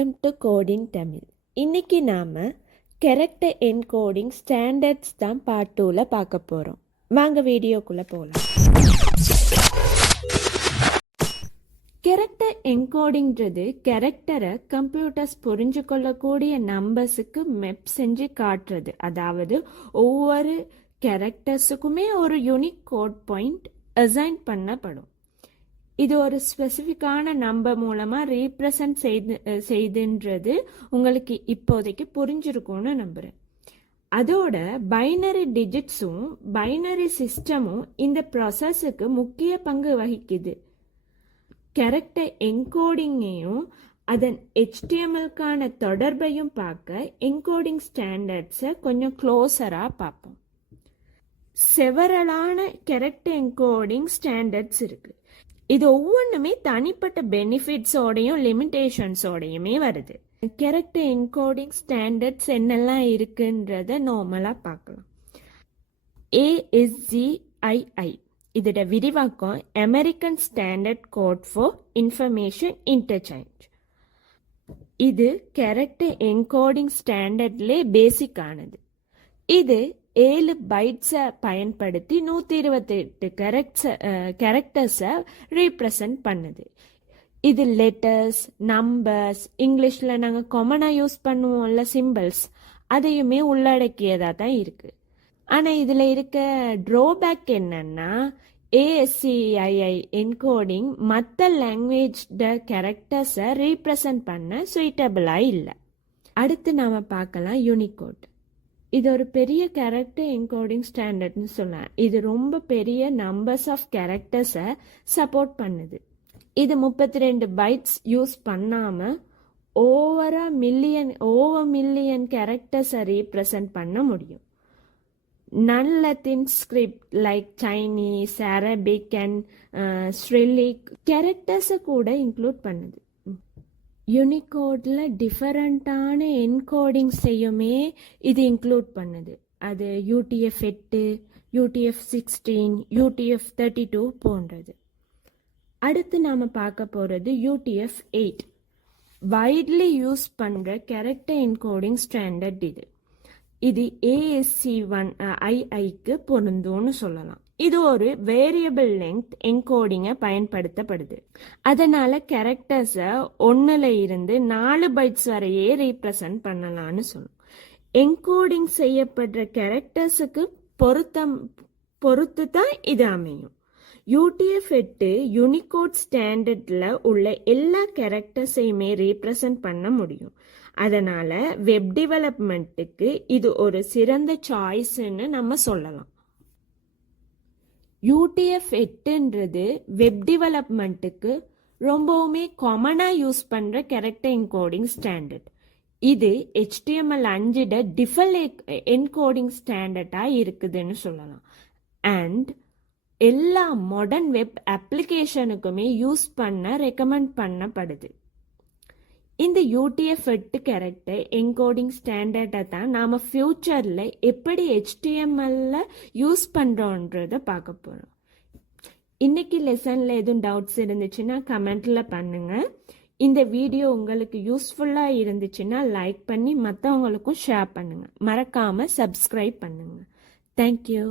Welcome to coding Tamil. இன்னைக்கு நாம் character encoding standards தான் பார்ட் 2ல பார்க்க போகிறோம். வாங்க வீடியோக்குள்ளே போகலாம். கேரக்டர் என்கோடிங்கிறது கேரக்டரை கம்ப்யூட்டர்ஸ் புரிஞ்சு கொள்ளக்கூடிய நம்பர்ஸுக்கு மெப் செஞ்சு காட்டுறது. அதாவது ஒவ்வொரு கேரக்டர்ஸுக்குமே ஒரு யூனிக் கோட் பாயிண்ட் அசைன் பண்ணப்படும். இது ஒரு ஸ்பெசிஃபிக்கான நம்பர் மூலமாக ரீப்ரசன்ட் செய்துன்றது உங்களுக்கு இப்போதைக்கு புரிஞ்சிருக்கும்னு நம்புகிறேன். அதோட பைனரி டிஜிட்ஸும் பைனரி சிஸ்டமும் இந்த ப்ராசஸுக்கு முக்கிய பங்கு வகிக்குது. கேரக்டர் என்கோடிங்கையும் அதன் HTML-க்கான தொடர்பையும் பார்க்க என்கோடிங் ஸ்டாண்டர்ட்ஸை கொஞ்சம் க்ளோஸராக பார்ப்போம். செவரலான கேரக்டர் என்கோடிங் ஸ்டாண்டர்ட்ஸ் இருக்குது. இது ஒவ்வொன்றுமே தனிப்பட்ட பெனிஃபிட்ஸோடையும் லிமிட்டேஷன்ஸோடையுமே வருது. கேரக்டர் என்கோடிங் ஸ்டாண்டர்ட்ஸ் என்னெல்லாம் இருக்குன்றத நார்மலாக பார்க்கலாம். ASGII இதோட விரிவாக்கம் American standard code for information interchange. இது கேரக்டர் என்கோடிங் ஸ்டாண்டர்ட்லே பேசிக்கானது. இது 7 பைட்ஸை பயன்படுத்தி 128 கேரக்டர்ஸை ரீப்ரசன்ட் பண்ணுது. இது லெட்டர்ஸ், நம்பர்ஸ், இங்கிலீஷில் நாங்கள் காமனாக யூஸ் பண்ணுவோம்ல சிம்பிள்ஸ், அதையுமே உள்ளடக்கியதாக தான் இருக்குது. ஆனால் இதில் இருக்க ட்ராபேக் என்னன்னா ASCII என்கோடிங் மற்ற லாங்குவேஜ் கேரக்டர்ஸை ரீப்ரசன்ட் பண்ண சூட்டபிளாக இல்லை. அடுத்து நாம் பார்க்கலாம் யூனிகோட். இது ஒரு பெரிய கேரக்டர் என்கோடிங் ஸ்டாண்டர்ட்னு சொல்லலாம். இது ரொம்ப பெரிய நம்பர்ஸ் ஆஃப் கேரக்டர்ஸை சப்போர்ட் பண்ணுது. இது 32 பைட்ஸ் யூஸ் பண்ணாமல் ஓவர் மில்லியன் கேரக்டர்ஸை ரீப்ரசன்ட் பண்ண முடியும். நான் Latin script like Chinese, Arabic and Cyrillic கேரக்டர்ஸை கூட இன்க்ளூட் பண்ணுது. யூனிகோடில் டிஃபரண்ட்டான என்கோடிங்ஸையுமே இது இன்க்ளூட் பண்ணுது. அது UTF-8, UTF-16, UTF-32 போன்றது. அடுத்து நாம் பார்க்க போகிறது UTF-8. வைட்லி யூஸ் பண்ணுற கேரக்டர் என்கோடிங் ஸ்டாண்டர்ட் இது ASCIIக்கு பொருந்தும்னு சொல்லலாம். இது ஒரு வேரியபிள் லெங்த் என்கோடிங்கை பயன்படுத்தப்படுது. அதனால கேரக்டர்ஸை 1ல் இருந்து 4 பைட்ஸ் வரையே ரீப்ரசன்ட் பண்ணலான்னு சொல்லும். என்கோடிங் செய்யப்படுற கேரக்டர்ஸுக்கு பொறுத்து தான் இது அமையும். UTF-8 யூனிகோட் ஸ்டாண்டர்டில் உள்ள எல்லா கேரக்டர்ஸையுமே ரீப்ரசன்ட் பண்ண முடியும். அதனால வெப் டெவலப்மெண்ட்டுக்கு இது ஒரு சிறந்த சாய்ஸ்ன்னு நம்ம சொல்லலாம். UTF-8ன்றது வெப் டெவலப்மெண்ட்டுக்கு ரொம்பவுமே காமனாக யூஸ் பண்ணுற கேரக்டர் என்கோடிங் ஸ்டாண்டர்ட். இது HTML5 டிஃபால்ட் என்கோடிங் ஸ்டாண்டர்டாக இருக்குதுன்னு சொல்லலாம். அண்ட் எல்லா மாடர்ன் வெப் அப்ளிகேஷனுக்குமே யூஸ் பண்ண ரெக்கமெண்ட் பண்ணப்படுது. இந்த UTF-8 கேரக்டர் என்கோடிங் ஸ்டாண்டர்டை தான் நாம் ஃப்யூச்சரில் எப்படி HTML-ல யூஸ் பண்ணுறோன்றதை பார்க்க போகிறோம். இன்னைக்கு லெசனில் எதுவும் டவுட்ஸ் இருந்துச்சுன்னா கமெண்ட்டில் பண்ணுங்கள். இந்த வீடியோ உங்களுக்கு யூஸ்ஃபுல்லாக இருந்துச்சுன்னா லைக் பண்ணி மற்றவங்களுக்கும் ஷேர் பண்ணுங்கள். மறக்காமல் சப்ஸ்கிரைப் பண்ணுங்கள். தேங்க்யூ.